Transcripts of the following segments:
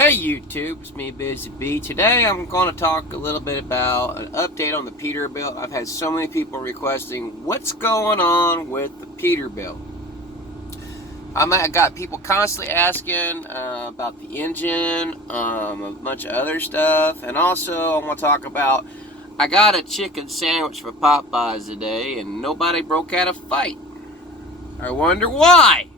Hey YouTube, it's me Busy Bee. Today I'm going to talk a little bit about an update on the Peterbilt. I've had so many people requesting what's going on with the Peterbilt. I got people constantly asking about the engine, a bunch of other stuff, and also I want to talk about I got a chicken sandwich for Popeyes today and nobody broke out a fight. I wonder why.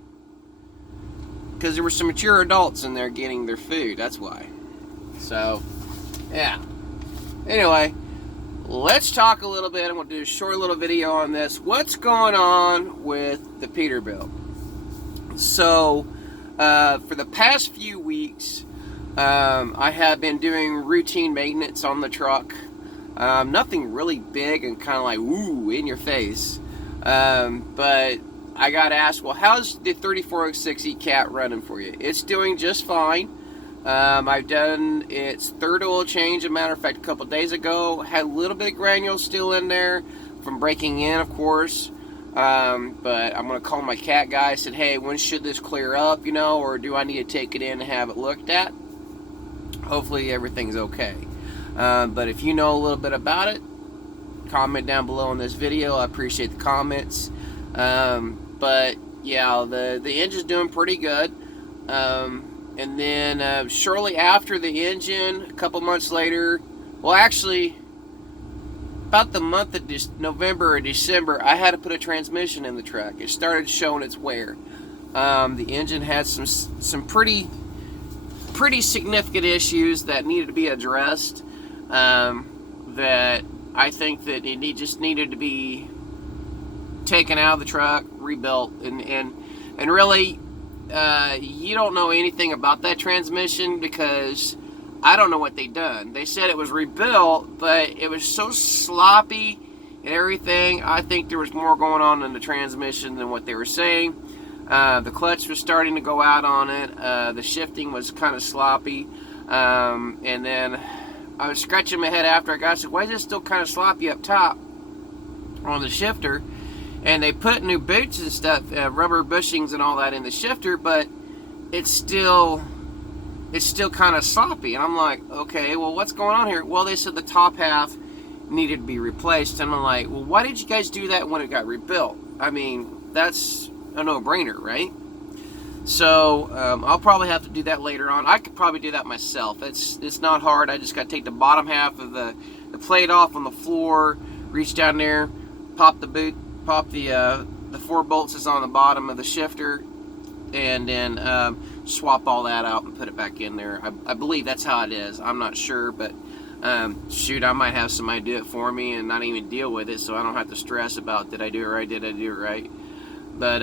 Because there were some mature adults in there getting their food. That's why. So, yeah. Anyway, let's talk a little bit. I'm going to do a short little video on this. What's going on with the Peterbilt? So, for the past few weeks, I have been doing routine maintenance on the truck. Nothing really big and kind of like, ooh, in your face. But I got asked, well, how's the 3406 ECAT running for you? It's doing just fine. I've done its third oil change. As a matter of fact, a couple days ago, had a little bit of granules still in there from breaking in, of course. But I'm going to call my cat guy. I said, hey, when should this clear up, or do I need to take it in and have it looked at? Hopefully everything's okay. But if you know a little bit about it, comment down below in this video. I appreciate the comments. But yeah, the engine's doing pretty good. And then shortly after the engine, a couple months later, well, actually about the month of November or December, I had to put a transmission in the truck. It started showing its wear. The engine had some pretty significant issues that needed to be addressed. That I think that it just needed to be taken out of the truck, rebuilt, and really, you don't know anything about that transmission because I don't know what they done. They said it was rebuilt, but it was so sloppy and everything. I think there was more going on in the transmission than what they were saying. The clutch was starting to go out on it. The shifting was kind of sloppy, and then I was scratching my head after I got. I said, why is it still kind of sloppy up top on the shifter? And they put new boots and stuff, rubber bushings and all that in the shifter, but it's still kind of sloppy. And I'm like, okay, well, what's going on here? Well, they said the top half needed to be replaced. And I'm like, well, why did you guys do that when it got rebuilt? I mean, that's a no-brainer, right? So I'll probably have to do that later on. I could probably do that myself. It's not hard. I just got to take the bottom half of the plate off on the floor, reach down there, pop the boot. Pop the 4 bolts that's on the bottom of the shifter, and then swap all that out and put it back in there. I believe that's how it is. I'm not sure, but shoot, I might have somebody do it for me and not even deal with it, so I don't have to stress about did I do it right, did I do it right. But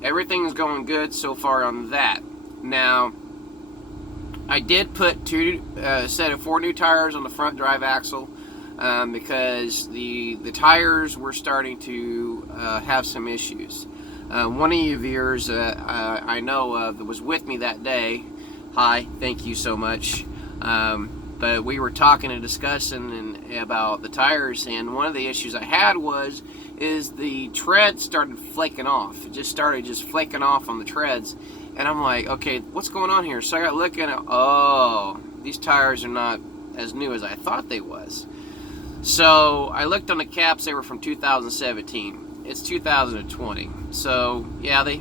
everything's going good so far on that. Now, I did put set of 4 new tires on the front drive axle. Because the tires were starting to have some issues. One of you viewers I know that was with me that day, hi, thank you so much, but we were talking and discussing about the tires, and one of the issues I had is the tread started flaking off. It just started flaking off on the treads, and I'm like, okay, what's going on here? So I got looking at, oh, these tires are not as new as I thought they was. So I looked on the caps, they were from 2017. It's 2020. So yeah, they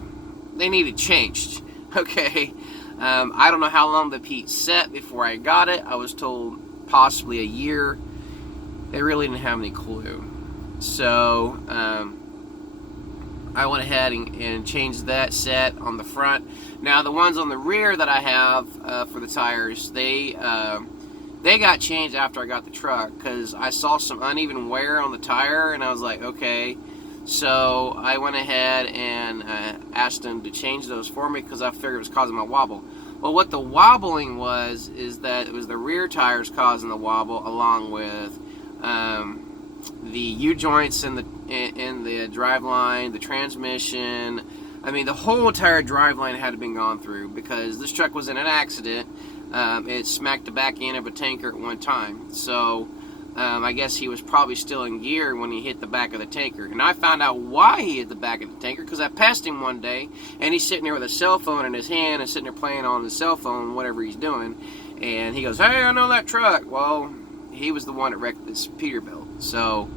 needed changed. Okay. I don't know how long the Pete set before I got it. I was told possibly a year. They really didn't have any clue. So I went ahead and changed that set on the front. Now the ones on the rear that I have for the tires, they got changed after I got the truck because I saw some uneven wear on the tire, and I was like, okay. So I went ahead and asked them to change those for me because I figured it was causing my wobble. Well, what the wobbling is that it was the rear tires causing the wobble, along with the U-joints in the drive line, the transmission. I mean, the whole entire drive line had to be gone through because this truck was in an accident. It smacked the back end of a tanker at one time. So I guess he was probably still in gear when he hit the back of the tanker. And I found out why he hit the back of the tanker, because I passed him one day, and he's sitting there with a cell phone in his hand and sitting there playing on the cell phone, whatever he's doing. And he goes, "Hey, I know that truck." Well, he was the one that wrecked this Peterbilt. So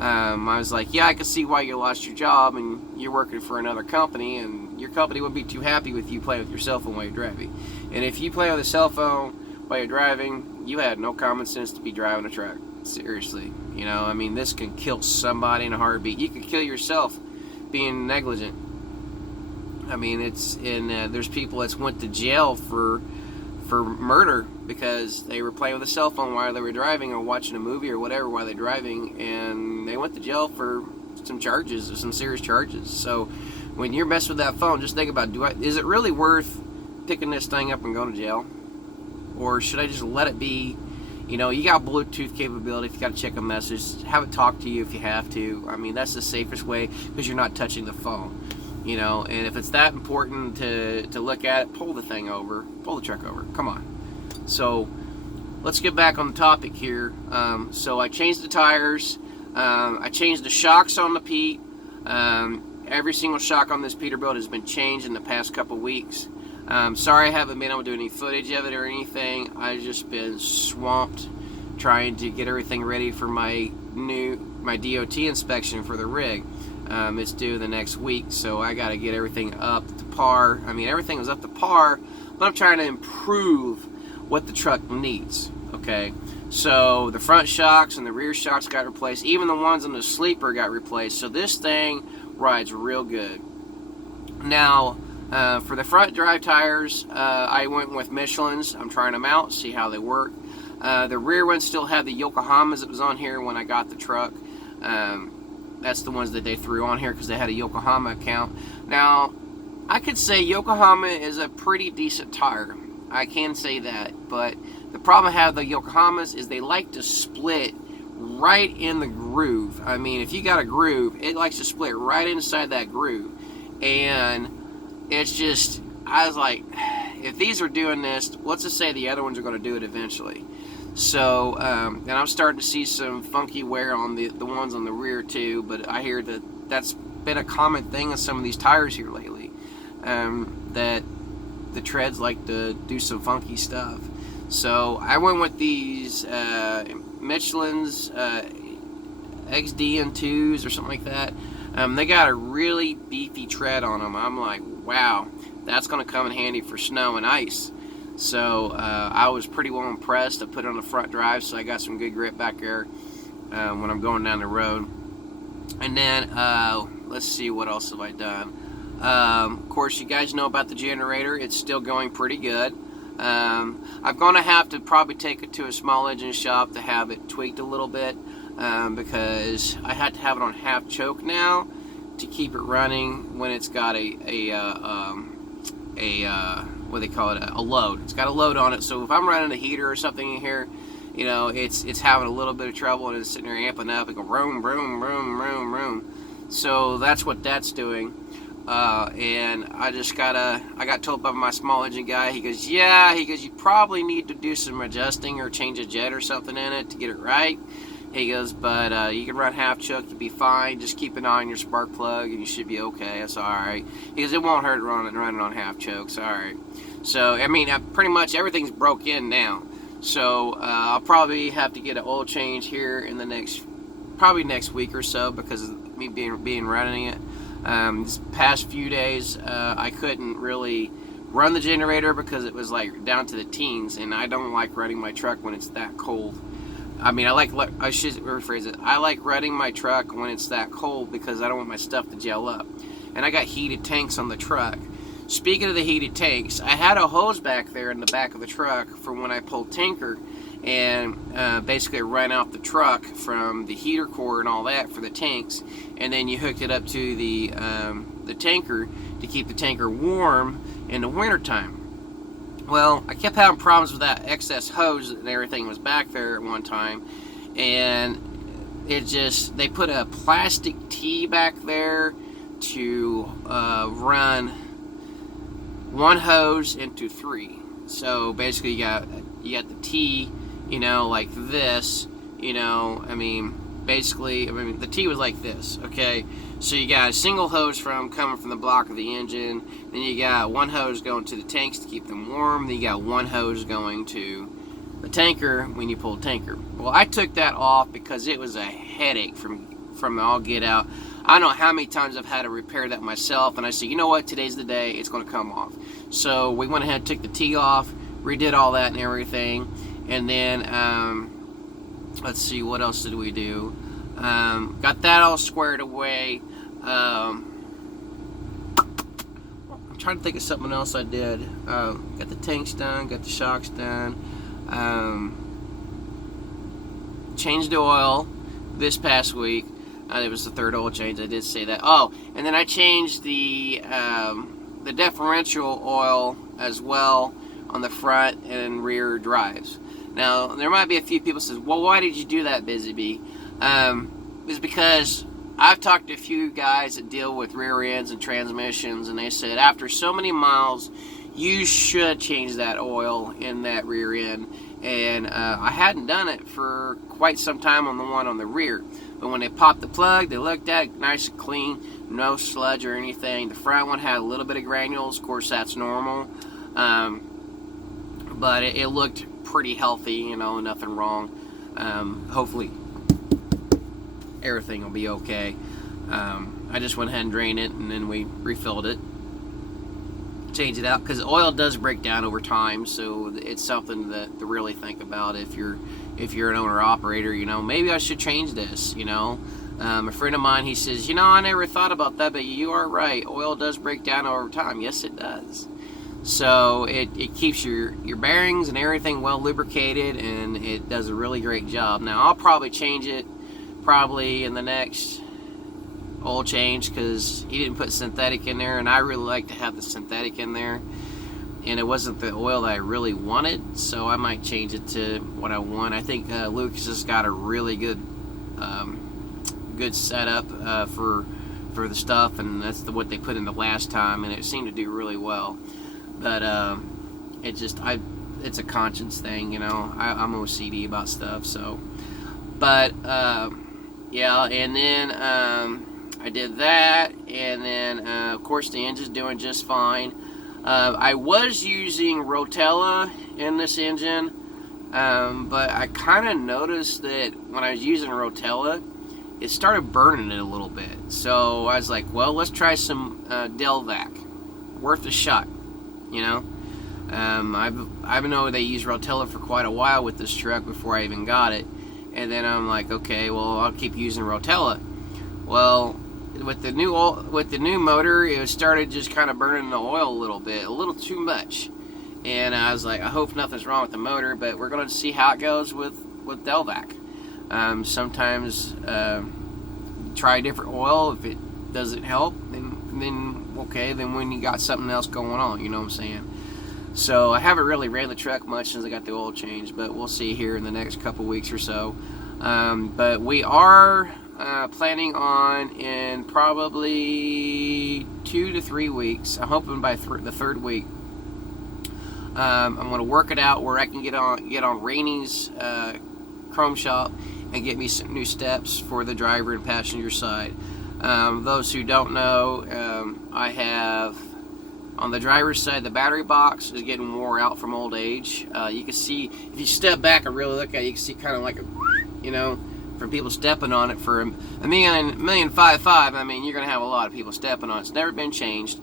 I was like, yeah, I can see why you lost your job, and you're working for another company, and your company wouldn't be too happy with you playing with your cell phone while you're driving. And if you play with a cell phone while you're driving, you had no common sense to be driving a truck. Seriously, you know, I mean, this can kill somebody in a heartbeat. You could kill yourself being negligent. I mean, there's people that's went to jail for murder because they were playing with a cell phone while they were driving, or watching a movie or whatever while they're driving, and they went to jail for some charges, or some serious charges. So when you're messing with that phone, just think about, is it really worth picking this thing up and going to jail? Or should I just let it be? You know, you got Bluetooth capability. If you got to check a message, have it talk to you if you have to. I mean, that's the safest way, because you're not touching the phone. You know, and if it's that important to look at it, pull the thing over, pull the truck over. Come on. So let's get back on the topic here. So I changed the tires. I changed the shocks on the Pete. Every single shock on this Peterbilt has been changed in the past couple weeks. Sorry I haven't been able to do any footage of it or anything. I've just been swamped trying to get everything ready for my DOT inspection for the rig. It's due the next week, so I got to get everything up to par. I mean, everything was up to par, but I'm trying to improve what the truck needs. Okay, so the front shocks and the rear shocks got replaced. Even the ones on the sleeper got replaced. So this thing rides real good. Now, for the front drive tires, I went with Michelin's. I'm trying them out, see how they work. The rear ones still have the Yokohamas that was on here when I got the truck. That's the ones that they threw on here because they had a Yokohama account. Now, I could say Yokohama is a pretty decent tire. I can say that. But the problem I have with the Yokohamas is they like to split right in the groove. I mean, if you got a groove, it likes to split right inside that groove. And it's just, I was like, if these are doing this, let's just say the other ones are going to do it eventually. So, and I'm starting to see some funky wear on the ones on the rear too, but I hear that that's been a common thing in some of these tires here lately, that the treads like to do some funky stuff. So I went with these Michelin's XD&2s or something like that. They got a really beefy tread on them. I'm like, wow, that's going to come in handy for snow and ice. So I was pretty well impressed. I put it on the front drive, so I got some good grip back there when I'm going down the road. And then let's see, what else have I done? Of course, you guys know about the generator. It's still going pretty good. I'm going to have to probably take it to a small engine shop to have it tweaked a little bit, because I had to have it on half choke now to keep it running when it's got what they call it, a load. It's got a load on it, so if I'm running a heater or something in here, you know, it's having a little bit of trouble, and it's sitting there amping up and go room, room, room, room, room. So that's what that's doing. And I got told by my small engine guy, he goes, you probably need to do some adjusting or change a jet or something in it to get it right. He goes, but you can run half choke, you'll be fine. Just keep an eye on your spark plug and you should be okay. That's alright. He goes, it won't hurt running on half chokes. Alright. So, I mean, pretty much everything's broke in now. So, I'll probably have to get an oil change here in the probably next week or so, because of me being running it. This past few days, I couldn't really run the generator because it was like down to the teens, and I don't like running my truck when it's that cold. I mean, I should rephrase it. I like running my truck when it's that cold because I don't want my stuff to gel up. And I got heated tanks on the truck. Speaking of the heated tanks, I had a hose back there in the back of the truck for when I pulled tanker, and basically ran out the truck from the heater core and all that for the tanks, and then you hooked it up to the tanker to keep the tanker warm in the wintertime. Well, I kept having problems with that excess hose and everything was back there at one time, and they put a plastic T back there to run one hose into three. So basically you got the T, you know, like this, I mean, basically, the T was like this, okay? So you got a single hose coming from the block of the engine, then you got one hose going to the tanks to keep them warm, then you got one hose going to the tanker when you pull the tanker. Well, I took that off because it was a headache from all get out. I don't know how many times I've had to repair that myself, and I said, you know what, today's the day, it's going to come off. So we went ahead and took the T off, redid all that and everything, and then let's see, what else did we do? Got that all squared away. I'm trying to think of something else I did. Got the tanks done, got the shocks done. Changed the oil this past week. It was the third oil change. I did say that. Oh, and then I changed the differential oil as well on the front and rear drives. Now, there might be a few people who says, well, why did you do that, Busy Bee? It's because I've talked to a few guys that deal with rear ends and transmissions, and they said after so many miles, you should change that oil in that rear end. And I hadn't done it for quite some time on the one on the rear. But when they popped the plug, they looked at it nice and clean, no sludge or anything. The front one had a little bit of granules. Of course, that's normal. But it looked pretty healthy, nothing wrong. Hopefully everything will be okay. I just went ahead and drained it, and then we refilled it, changed it out, because oil does break down over time, so it's something to really think about if you're an owner operator. Maybe I should change this. A friend of mine, he says, I never thought about that, but you are right, oil does break down over time. Yes, it does. So it keeps your bearings and everything well lubricated, and it does a really great job. Now, I'll probably change it in the next oil change, because he didn't put synthetic in there, and I really like to have the synthetic in there, and it wasn't the oil that I really wanted, so I might change it to what I want. I think Lucas has got a really good setup for the stuff, and that's what they put in the last time, and it seemed to do really well. But it's a conscience thing, I'm OCD about stuff. So, but yeah, and then I did that, and then of course the engine's doing just fine. I was using Rotella in this engine, but I kind of noticed that when I was using Rotella, it started burning it a little bit. So I was like, well, let's try some Delvac, worth a shot. I've known they use Rotella for quite a while with this truck before I even got it, and then I'm like, okay, well, I'll keep using Rotella. Well, with the new motor, it started just kind of burning the oil a little too much, and I was like, I hope nothing's wrong with the motor, but we're going to see how it goes with Delvac. Sometimes try a different oil. If it doesn't help, then okay, then when you got something else going on, you know what I'm saying? So I haven't really ran the truck much since I got the oil change, but we'll see here in the next couple weeks or so. But we are planning on, in probably 2 to 3 weeks, I'm hoping by the third week, I'm going to work it out where I can get on Rainey's Chrome Shop and get me some new steps for the driver and passenger side. Those who don't know, I have, on the driver's side, the battery box is getting wore out from old age. You can see, if you step back and really look at it, you can see kind of like from people stepping on it for $1.55 million. I mean, you're going to have a lot of people stepping on it. It's never been changed.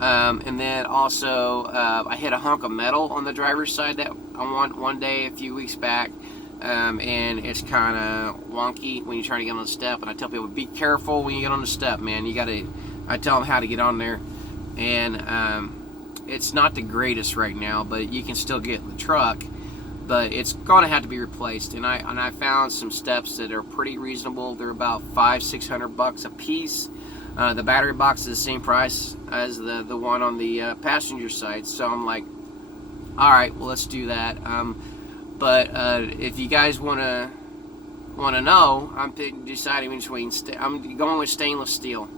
And then also, I hit a hunk of metal on the driver's side that I want one day a few weeks back. And it's kind of wonky when you're trying to get on the step, and I tell people, be careful when you get on the step, man. I tell them how to get on there, and it's not the greatest right now, but you can still get in the truck, but it's going to have to be replaced. And I found some steps that are pretty reasonable. They're about $500-600 a piece. The battery box is the same price as the one on the passenger side, so I'm like, all right, well, let's do that. But if you guys want to know, I'm deciding between. I'm going with stainless steel.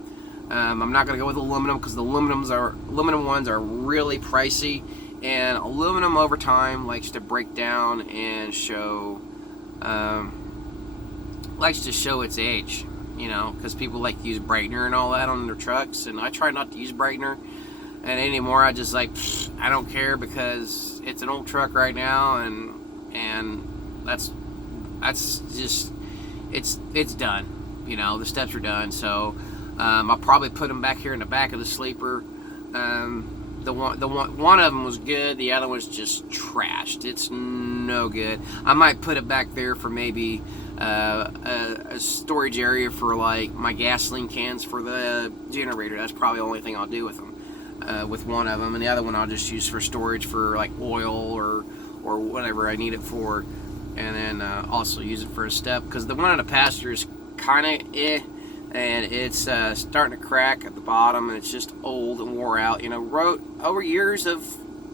I'm not going to go with aluminum, because the aluminum ones are really pricey, and aluminum over time likes to break down and show likes to show its age, you know, because people like to use brightener and all that on their trucks, and I try not to use brightener. And anymore, I just like, I don't care, because it's an old truck right now, and that's just, it's done. You know, the steps are done. So I'll probably put them back here in the back of the sleeper. One of them was good. The other was just trashed. It's no good. I might put it back there for maybe a storage area for like my gasoline cans for the generator. That's probably the only thing I'll do with them. With one of them, and the other one I'll just use for storage for like oil or whatever I need it for, and then also use it for a step, because the one in the pasture is kind of and it's starting to crack at the bottom, and it's just old and wore out. You know, over years of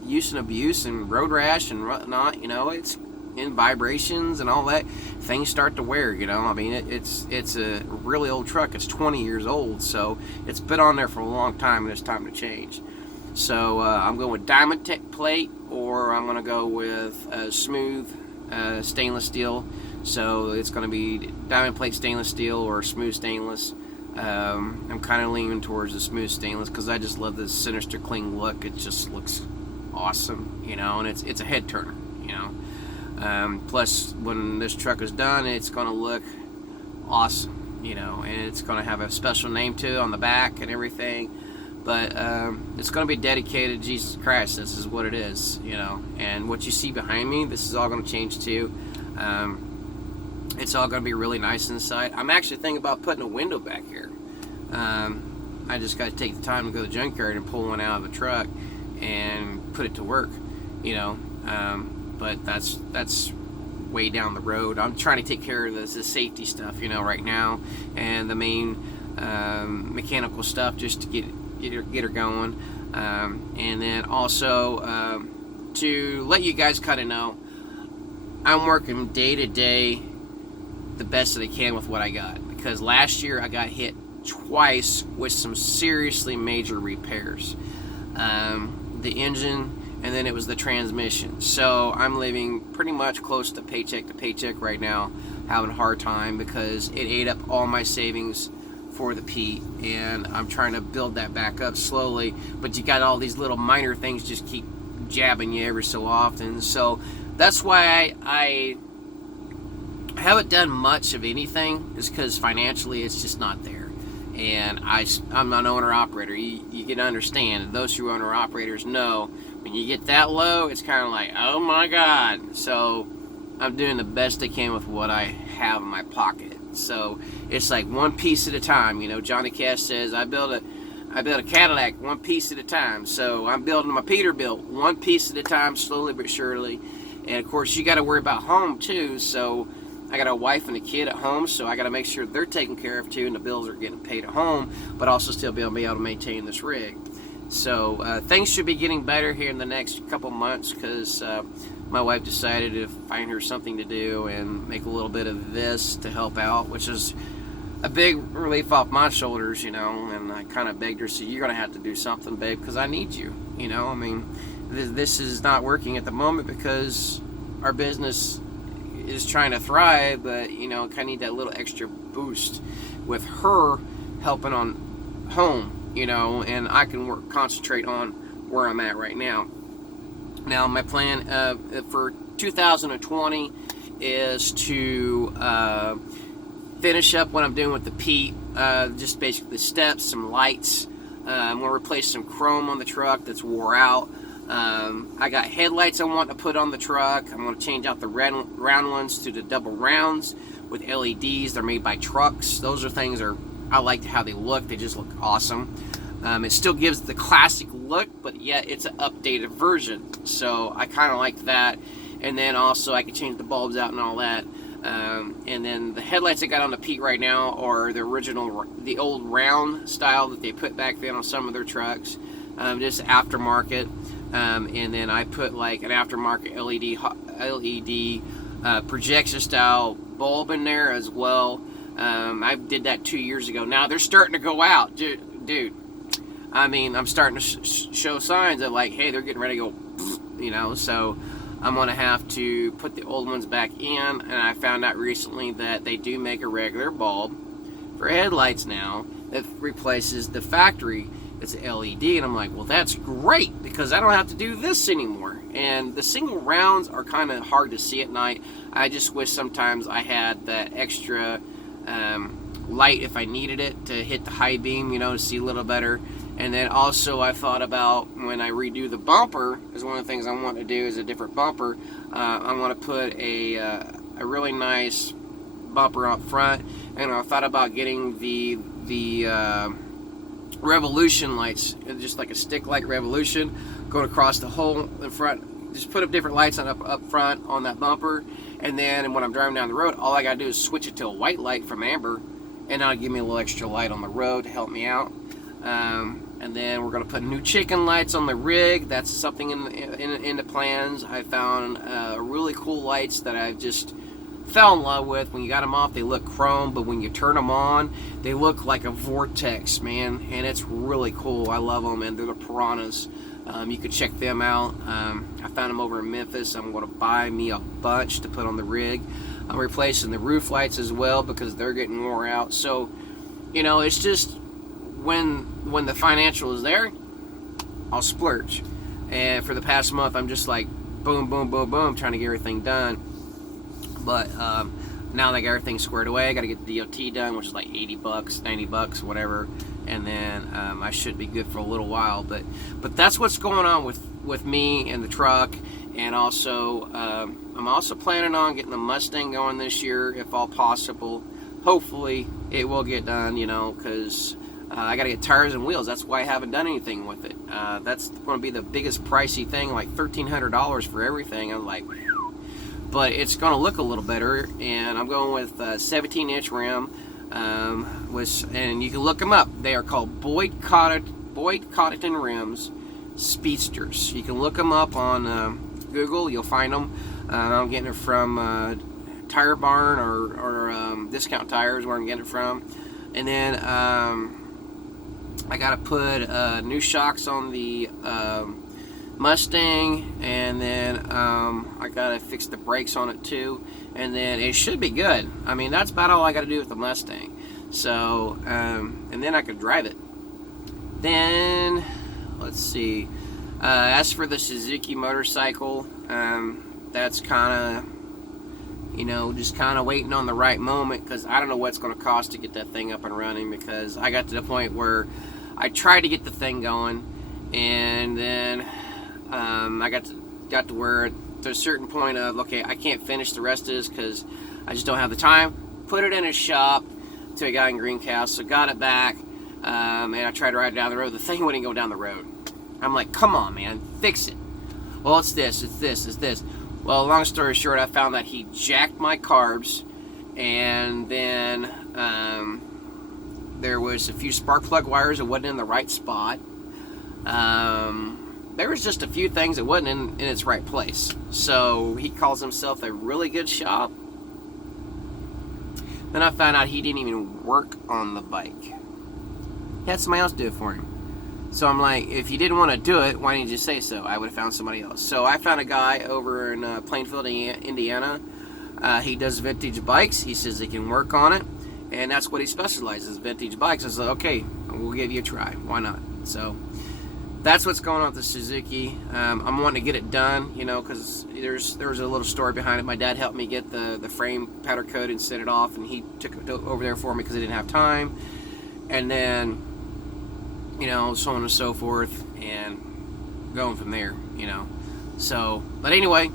use and abuse and road rash and whatnot, you know, it's in vibrations and all that, things start to wear. You know, I mean, it's a really old truck. It's 20 years old, so it's been on there for a long time, and it's time to change. So I'm going with diamond plate, or I'm going to go with smooth stainless steel. So it's going to be diamond plate stainless steel or smooth stainless. I'm kind of leaning towards the smooth stainless, because I just love this sinister clean look. It just looks awesome, you know, and it's a head turner, you know. Plus, when this truck is done, it's going to look awesome, you know, and it's going to have a special name to it on the back and everything. But it's going to be dedicated to Jesus Christ. This is what it is, you know. And what you see behind me, this is all going to change too. It's all going to be really nice inside. I'm actually thinking about putting a window back here. I just got to take the time to go to the junkyard and pull one out of the truck and put it to work, you know. But that's way down the road. I'm trying to take care of the safety stuff, you know, right now, and the main mechanical stuff, just to get her going, and then also to let you guys kind of know, I'm working day to day the best that I can with what I got, because last year I got hit twice with some seriously major repairs. The engine, and then it was the transmission. So I'm living pretty much close to paycheck right now, having a hard time, because it ate up all my savings for the Pete, and I'm trying to build that back up slowly, but you got all these little minor things just keep jabbing you every so often. So that's why I haven't done much of anything, is because financially it's just not there. And I'm an owner-operator. You can understand, those who are owner-operators know, when you get that low, it's kind of like, oh my God. So I'm doing the best I can with what I have in my pocket. So it's like one piece at a time. You know, Johnny Cash says, I built a Cadillac one piece at a time. So I'm building my Peterbilt one piece at a time, slowly but surely. And of course, you got to worry about home too. So I got a wife and a kid at home, so I got to make sure they're taken care of too, and the bills are getting paid at home, but also still be able to maintain this rig. So things should be getting better here in the next couple months, because my wife decided to find her something to do and make a little bit of this to help out, which is a big relief off my shoulders, you know. And I kind of begged her, so you're going to have to do something, babe, because I need you, you know. I mean, this is not working at the moment because our business is trying to thrive, but you know, kind of need that little extra boost with her helping on home, you know, and I can concentrate on where I'm at right now. Now, my plan for 2020 is to finish up what I'm doing with the Pete, just basically the steps, some lights. I'm going to replace some chrome on the truck that's wore out. I got headlights I want to put on the truck. I'm going to change out the round ones to the double rounds with LEDs. They're made by trucks. Those are things I like how they look. They just look awesome. It still gives the classic look, but yet it's an updated version. So I kind of like that. And then also I can change the bulbs out and all that. And then the headlights I got on the Pete right now are the old round style that they put back then on some of their trucks. Just aftermarket. And then I put like an aftermarket LED projection style bulb in there as well. I did that 2 years ago. Now they're starting to go out, dude. I mean, I'm starting to show signs of like, hey, they're getting ready to go, you know. So I'm going to have to put the old ones back in, and I found out recently that they do make a regular bulb for headlights now that replaces the factory. It's an LED, and I'm like, well, that's great, because I don't have to do this anymore. And the single rounds are kind of hard to see at night. I just wish sometimes I had that extra light if I needed it to hit the high beam, to see a little better. And then also I thought about when I redo the bumper, is one of the things I want to do is a different bumper. I want to put a really nice bumper up front, and I thought about getting the Revolution lights, just like a stick light Revolution, going across the whole in front. Just put up different lights up front on that bumper, and then when I'm driving down the road, all I gotta do is switch it to a white light from amber, and that'll give me a little extra light on the road to help me out. And then we're gonna put new chicken lights on the rig. That's something in the plans. I found really cool lights that I've just fell in love with. When you got them off, they look chrome, but when you turn them on, they look like a vortex, man, and it's really cool. I love them, and they're the Piranhas. You could check them out. I found them over in Memphis. I'm going to buy me a bunch to put on the rig. I'm replacing the roof lights as well because they're getting wore out. So, it's just when the financial is there, I'll splurge. And for the past month, I'm just like boom, boom, boom, boom, trying to get everything done. But now that I got everything squared away, I got to get the DOT done, which is like $80, $90, whatever, and then I should be good for a little while. But that's what's going on with me and the truck, and also I'm also planning on getting the Mustang going this year, if all possible. Hopefully it will get done, because I got to get tires and wheels. That's why I haven't done anything with it. That's going to be the biggest pricey thing, like $1,300 for everything. I'm like, but it's going to look a little better, and I'm going with 17-inch rim, and you can look them up. They are called Boyd Coddington rims, Speedsters. You can look them up on Google. You'll find them. I'm getting it from Tire Barn or Discount Tires, where I'm getting it from. And then I got to put new shocks on the Mustang, and then I gotta fix the brakes on it too, and then it should be good. I mean, that's about all I gotta do with the Mustang. So and then I could drive it. Then let's see, as for the Suzuki motorcycle, that's kind of just kind of waiting on the right moment, because I don't know what's going to cost to get that thing up and running, because I got to the point where I tried to get the thing going, and then I got to where to a certain point of, okay, I can't finish the rest of this because I just don't have the time. Put it in a shop to a guy in Greencastle, got it back, and I tried to ride it down the road. The thing wouldn't go down the road. I'm like, come on, man, fix it. Well, it's this. Well, long story short, I found that he jacked my carbs, and then there was a few spark plug wires that wasn't in the right spot. There was just a few things that wasn't in its right place. So he calls himself a really good shop. Then I found out he didn't even work on the bike. He had somebody else do it for him. So I'm like, if you didn't want to do it, why didn't you just say so? I would have found somebody else. So I found a guy over in Plainfield, Indiana. He does vintage bikes. He says he can work on it, and that's what he specializes, vintage bikes. I said, okay, we'll give you a try. Why not? So that's what's going on with the Suzuki. I'm wanting to get it done, because there was a little story behind it. My dad helped me get the frame powder coated and set it off, and he took it over there for me because he didn't have time. And then, so on and so forth, and going from there, So, but anyway,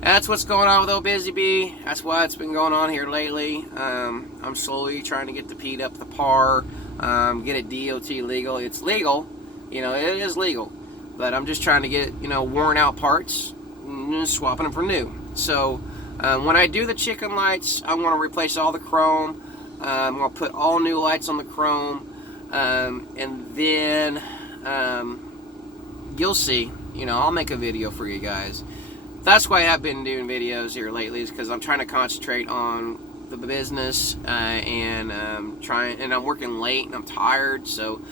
that's what's going on with old Busy Bee. That's why it's been going on here lately. I'm slowly trying to get the Pete up to par, get it DOT legal. It's legal, it is legal, but I'm just trying to get, worn out parts and swapping them for new. So, when I do the chicken lights, I want to replace all the chrome. I'm going to put all new lights on the chrome. And then you'll see, I'll make a video for you guys. That's why I've been doing videos here lately, is because I'm trying to concentrate on the business, and I'm working late and I'm tired. So,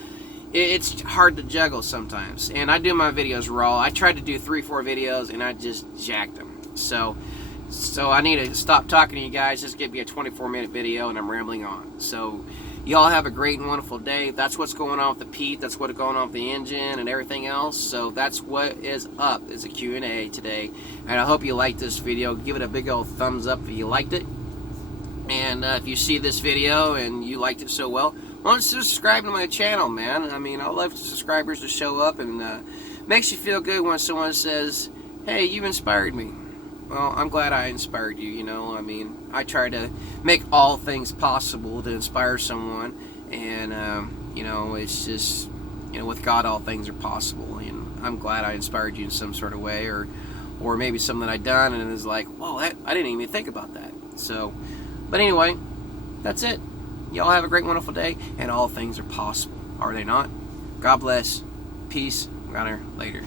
it's hard to juggle sometimes. And I do my videos raw. I tried to do 3-4 videos and I just jacked them. So I need to stop talking to you guys. Just give me a 24-minute video and I'm rambling on. So y'all have a great and wonderful day. That's what's going on with the Pete. That's what's going on with the engine and everything else. So that's what is up. It's a Q&A today. And I hope you liked this video. Give it a big old thumbs up if you liked it. And if you see this video and you liked it so well, why don't you subscribe to my channel, man? I mean, I love subscribers to show up, and makes you feel good when someone says, hey, you inspired me. Well, I'm glad I inspired you, you know. I mean, I try to make all things possible to inspire someone, and, you know, it's just, you know, with God, all things are possible, and I'm glad I inspired you in some sort of way, or maybe something I done, and it's like, whoa, I didn't even think about that. So, but anyway, that's it. Y'all have a great, wonderful day, and all things are possible. Are they not? God bless. Peace. Gunner. Later.